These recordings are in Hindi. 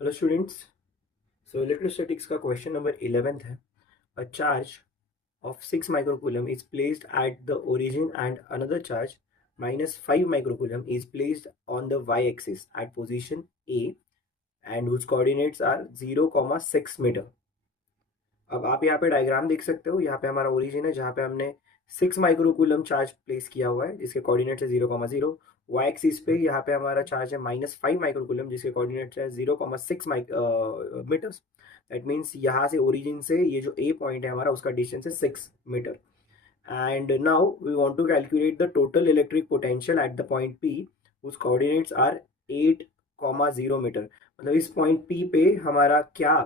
Hello students. सो इलेक्ट्रोस्टैटिक्स का क्वेश्चन नंबर 11th है। A charge of 6 microcoulomb is placed at the origin and another charge minus 5 microcoulomb is placed on the y-axis at position A and whose coordinates are 0,6 metre. अब आप यहाँ पे डायग्राम देख सकते हो। यहाँ पे हमारा ओरिजिन है जहाँ पे हमने 6 माइक्रोकूलम चार्ज प्लेस किया हुआ है जिसके कोऑर्डिनेट्स है 0,0। वाई एक्सिस पे यहाँ पे हमारा चार्ज है -5 माइक्रोकूलम जिसके कोऑर्डिनेट्स है 0,6 मीटर्स। दैट मीन्स यहाँ से ओरिजिन से ये जो ए पॉइंट है हमारा उसका डिस्टेंस है 6 metre. And now we want to calculate the total electric potential at the point P whose coordinates are 8,0 metre. मतलब इस पॉइंट पी पे हमारा क्या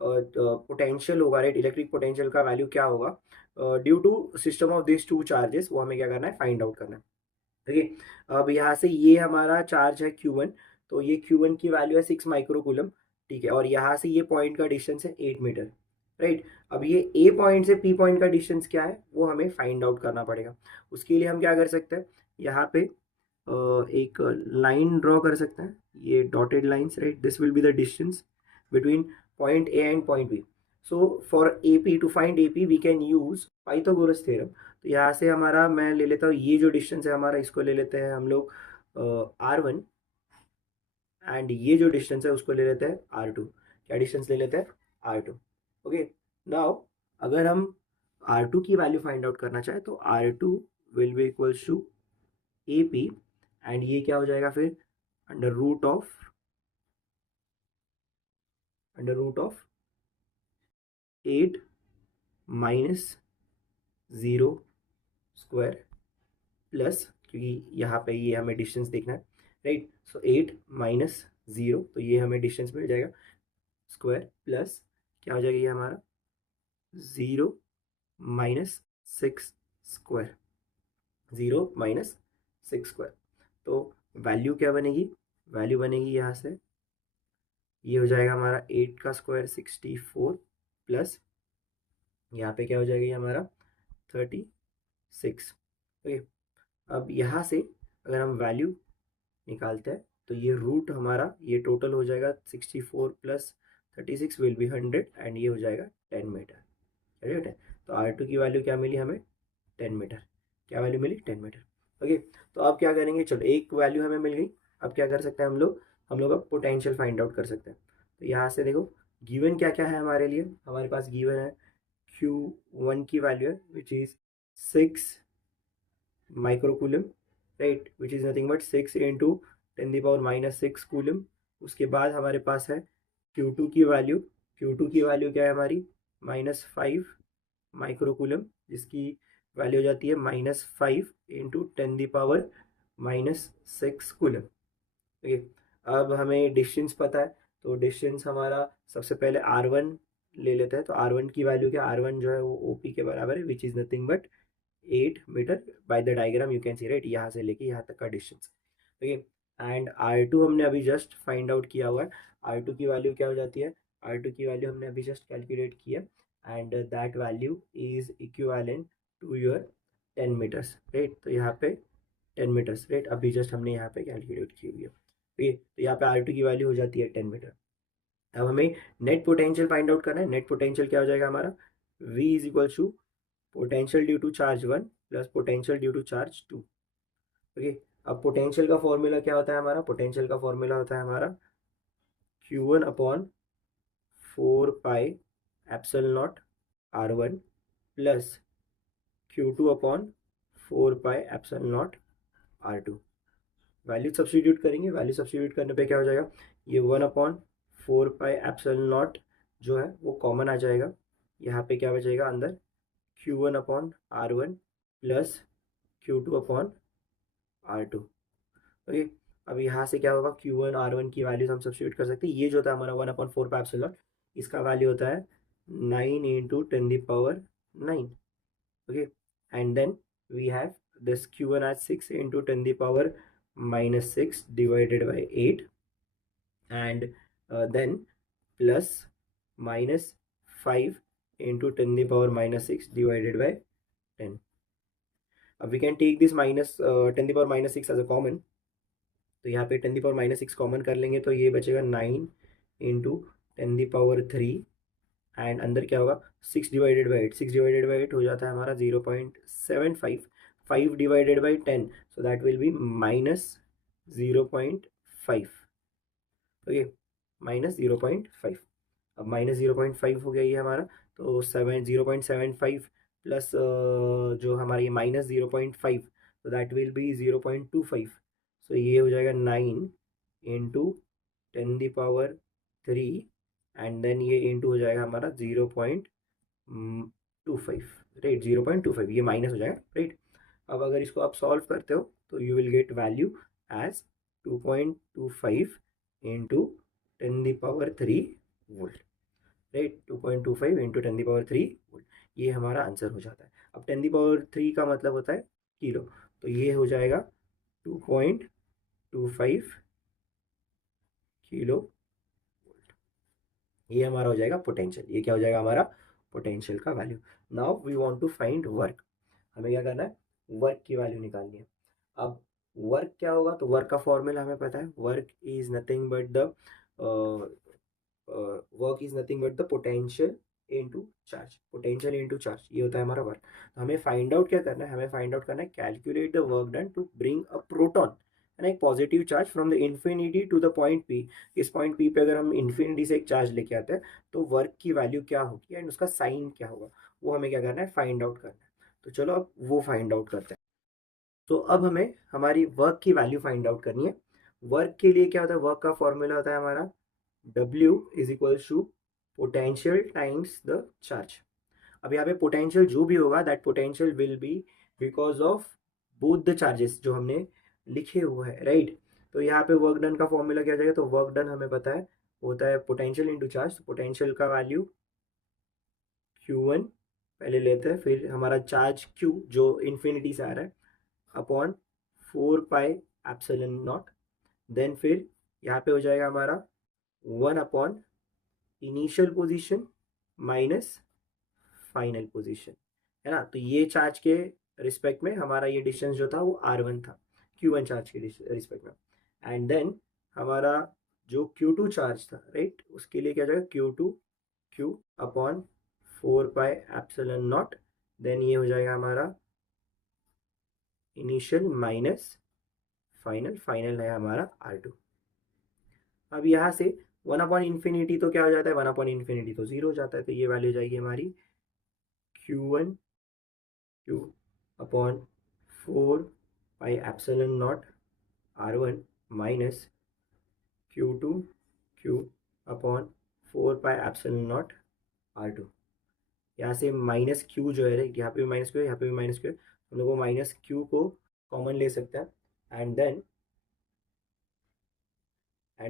पोटेंशियल होगा, राइट? इलेक्ट्रिक पोटेंशियल का वैल्यू क्या होगा due to system of this two charges, वो हमें क्या करना है, फाइंड आउट करना है। ठीक है, अब यहाँ से ये हमारा चार्ज है Q1, तो ये Q1 की वैल्यू है 6 माइक्रोकूलम। ठीक है, और यहाँ से ये पॉइंट का डिस्टेंस है 8 मीटर, राइट? अब ये ए पॉइंट से पी पॉइंट का डिस्टेंस क्या है वो हमें फाइंड आउट करना पड़ेगा। उसके लिए हम क्या कर सकते हैं, यहाँ पे एक लाइन ड्रॉ कर सकते हैं, ये dotted lines, right? This will be the distance between point A and point B. So for A P, to find A P we can use Pythagoras theorem. तो यहाँ से हमारा मैं ले लेता हूँ ये जो डिस्टेंस है हमारा, इसको ले लेते हैं हम लोग R1, एंड ये जो डिस्टेंस है उसको ले लेते हैं R2। क्या डिस्टेंस ले लेते हैं? R2। ओके, नाउ अगर हम R2 की वैल्यू फाइंड आउट करना चाहे तो R2 will be equals to AP, and ये क्या हो जाएगा फिर, under root of 8 minus 0 square plus, क्योंकि यहाँ पे ये हमें डिस्टेंस देखना है, राइट? सो 8 माइनस 0, तो ये हमें डिस्टेंस मिल जाएगा स्क्वायर प्लस क्या हो जाएगा ये हमारा 0 माइनस 6 स्क्वायर, 0 - 6 स्क्वायर। तो वैल्यू क्या बनेगी? वैल्यू बनेगी यहाँ से, ये हो जाएगा हमारा 8 का स्क्वायर 64 प्लस यहाँ पे क्या हो जाएगा ये हमारा 36। ओके, अब यहाँ से अगर हम वैल्यू निकालते हैं तो ये रूट हमारा ये टोटल हो जाएगा 64 प्लस 36 विल बी 100, एंड ये हो जाएगा 10 मीटर, राइट है? तो R2 की वैल्यू क्या मिली हमें? 10 मीटर। क्या वैल्यू मिली? 10 मीटर। ओके, तो अब क्या करेंगे, चलो एक वैल्यू हमें मिल गई। अब क्या कर सकते हैं हम लोग अब पोटेंशियल फाइंड आउट कर सकते हैं। तो यहाँ से देखो गिवन क्या क्या है हमारे लिए, हमारे पास गिवन है Q1 की वैल्यू है which is 6 microcoulomb, right? Which is nothing but 6 into 10⁻⁻6 coulomb. उसके बाद हमारे पास है Q2 की वैल्यू। Q2 की वैल्यू क्या है हमारी? -5 माइक्रोकूलम, जिसकी वैल्यू हो जाती है -5 इंटू 10⁻⁻6 कूलम। ठीक है, अब हमें डिस्टेंस पता है, तो डिस्टेंस हमारा सबसे पहले R1 ले लेते हैं। तो R1 की वैल्यू क्या? R1 जो है वो OP के बराबर है which is nothing but 8 metre. By the diagram you can see, right, यहाँ से लेके यहाँ तक का डिस्टेंस। ठीक है, एंड R2 हमने अभी जस्ट फाइंड आउट किया हुआ है। R2 की वैल्यू क्या हो जाती है? R2 की वैल्यू हमने अभी जस्ट कैलकुलेट किया, and that value is equivalent to your 10 metres, right? तो यहाँ पे 10 मीटर्स, राइट, अभी जस्ट हमने यहाँ पे कैलकुलेट की हुई है। ठीक है, तो यहाँ पे R2 की वैल्यू हो जाती है 10 मीटर। अब हमें नेट पोटेंशियल फाइंड आउट करना है। नेट पोटेंशियल क्या हो जाएगा हमारा? V is equals to potential due to charge 1 plus potential due to charge 2। Okay, अब पोटेंशियल का फॉर्मूला क्या होता है हमारा? पोटेंशियल का फॉर्मूला होता है हमारा Q1 upon 4 pi epsilon not R1 plus Q2 upon 4 pi epsilon not R2। Value substitute करेंगे, वैल्यू सब्स्टिट्यूट करने पे क्या हो जाएगा, ये 1/4 पाई एप्सिलॉन नॉट जो है वो कॉमन आ जाएगा। यहाँ पे क्या बचेगा अंदर? Q1 upon R1 plus Q2 upon R2। Okay, अब यहाँ से क्या होगा, Q1 R1 की वैल्यूज हम सब्स्टिट्यूट कर सकते हैं। ये जो था हमारा 1/4 पाई एप्सिलॉन, इसका वैल्यू होता है 9 into 10⁻9। Okay, and then we have this Q1 as 6 into 10⁻6 divided by 8, and then plus minus 5 into 10⁻6 divided by 10. We can take this minus 10⁻6 as a common, तो यहाँ पे 10⁻6 कॉमन कर लेंगे तो ये बचेगा 9 इंटू 10⁻³ एंड अंदर क्या होगा 6/8, 6/8 हो जाता है हमारा 0.75, 5/10, so that will be -0.5, okay, -0.5। अब -0.5 हो गया ये हमारा, तो 0.75 प्लस जो हमारी -0.5, तो दैट विल बी 0.25, सो ये हो जाएगा 9 इंटू 10⁻³ एंड देन ये इंटू हो जाएगा हमारा 0.25, राइट, 0.25 ये माइनस हो जाएगा, राइट। अब अगर इसको आप सॉल्व करते हो तो you will get value as 2.25 into 10⁻³ volt, right, 2.25 into 10⁻³ volt, ये हमारा आंसर हो जाता है। अब 10⁻³ का मतलब होता है किलो, तो ये हो जाएगा 2.25 किलो वोल्ट, ये हमारा हो जाएगा पोटेंशियल, ये क्या हो जाएगा हमारा पोटेंशियल का value. Now we want to find work, हमें क्या करना है, वर्क की वैल्यू निकालनी है। अब वर्क क्या होगा, तो वर्क का फॉर्मूला हमें पता है, work is nothing but the work is nothing but the potential into charge, potential into charge, ये होता है हमारा वर्क। तो हमें फाइंड आउट क्या करना है, हमें फाइंड आउट करना है calculate the work done to bring a proton है ना, एक positive charge from the infinity to the point P. इस पॉइंट पी पे अगर हम इन्फिनिटी से एक चार्ज लेके आते हैं तो वर्क की वैल्यू क्या होगी एंड उसका साइन क्या होगा, वो हमें क्या करना है, फाइंड आउट करना है। तो चलो अब वो फाइंड आउट करते हैं। तो अब हमें हमारी वर्क की वैल्यू फाइंड आउट करनी है। वर्क के लिए क्या होता है, वर्क का फॉर्मूला होता है हमारा W is equals to potential times the charge. अब यहाँ पे पोटेंशियल जो भी होगा that potential will be because of both the charges जो हमने लिखे हुए हैं, राइट। तो यहाँ पे वर्क डन का फॉर्मूला क्या हो जाएगा, तो वर्क डन हमें पता है होता है पोटेंशियल इंटू चार्ज। पोटेंशियल का वैल्यू Q1 पहले लेते हैं, फिर हमारा चार्ज Q जो इन्फिनिटी से आ रहा है अपॉन 4πε0, देन फिर यहाँ पे हो जाएगा हमारा 1 upon initial position minus final position, है ना। तो ये चार्ज के रिस्पेक्ट में हमारा ये डिस्टेंस जो था वो R1 था, Q1 चार्ज के रिस्पेक्ट में। एंड देन हमारा जो Q2 चार्ज था, राइट, उसके लिए क्या हो जाएगा Q2 Q अपॉन 4πε0, देन ये हो जाएगा हमारा इनिशियल माइनस फाइनल, फाइनल है हमारा R2। अब यहाँ से 1 अपॉन इन्फिनिटी तो क्या हो जाता है, 1 अपॉन इन्फिनिटी तो 0 हो जाता है, तो ये वैल्यू जाएगी हमारी Q1 Q upon 4πε0 R1 minus Q2 Q upon 4πε0 R2। यहाँ से माइनस Q जो है, यहाँ पे भी माइनस Q है, यहाँ पे भी माइनस Q है, हम लोग वो माइनस Q को कॉमन ले सकते हैं। एंड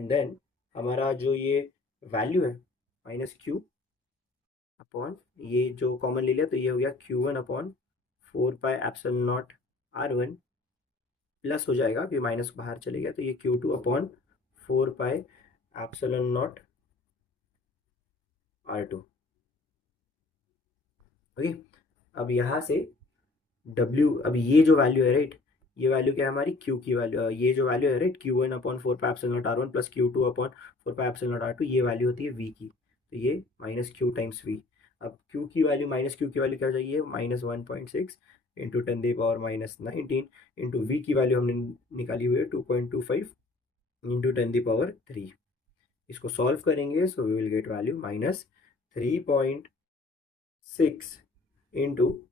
देन हमारा जो ये वैल्यू है -Q अपॉन ये जो कॉमन ले लिया तो ये हो गया Q1 अपॉन 4πε0 R1 प्लस हो जाएगा, फिर माइनस बाहर चले गया तो ये Q2 अपॉन 4πε0 R2, ओके। अब यहाँ से W, अब ये जो वैल्यू है, राइट, ये वैल्यू क्या है हमारी Q की वैल्यू, ये जो वैल्यू है, right, Q1 upon 4πε0 R1 plus Q2 upon 4πε0 R2, ये वैल्यू होती है V की, तो ये -Q टाइम्स V। अब Q की वैल्यू, -Q की वैल्यू क्या चाहिए, -1.6 इंटू 10⁻−19 इंटू V की वैल्यू हमने निकाली हुई है 2.25 इंटू 10⁻3। इसको सॉल्व करेंगे so we will get value -3.6 into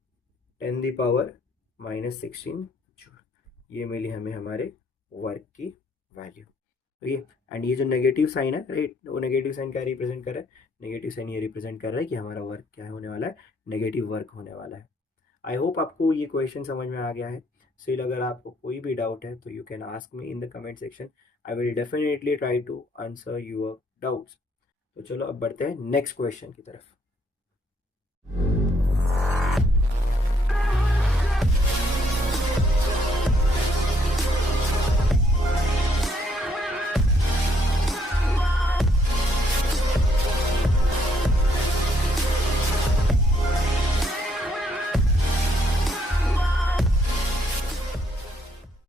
10⁻−16 joule, ये मिली हमें हमारे वर्क की वैल्यू, ठीक है। एंड ये जो नेगेटिव साइन है, राइट, वो नेगेटिव साइन क्या रिप्रेजेंट कर रहा है, नेगेटिव साइन ये रिप्रेजेंट कर रहा है कि हमारा वर्क क्या होने वाला है, नेगेटिव वर्क होने वाला है। आई होप आपको ये क्वेश्चन समझ में आ गया है। स्टिल अगर आपको कोई भी डाउट है तो you can ask me in the comment section, I will definitely try to answer your doubts. तो चलो अब बढ़ते हैं नेक्स्ट क्वेश्चन की तरफ।